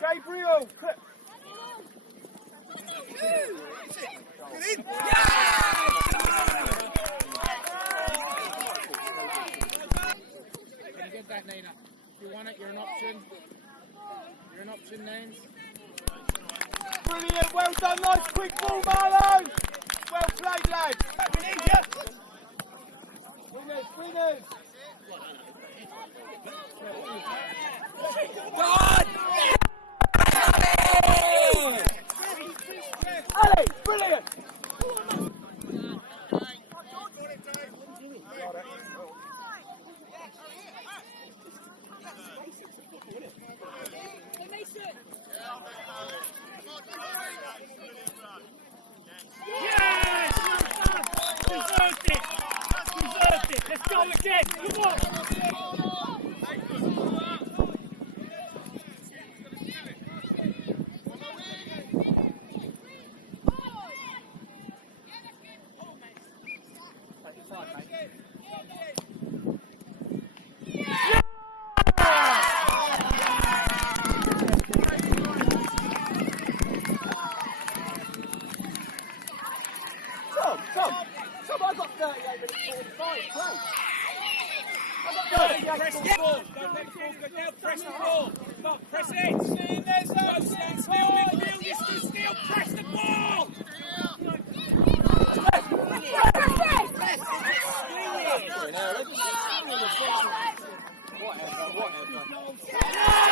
Gabriel! Get that, Nina. If you want it, you're an option. You're an option, Names. Brilliant, well done, nice quick ball, Marlow! Well played, lads! Winners! God! Ali, brilliant! Yes! Deserved it! Let's go again! Come on! Tom, I got 38 minutes 45, close. I got 38 Press the ball! Don't let the ball go down, press the ball! Come, press it! Don't stand still, midfield, you stood still, press the ball! Whatever.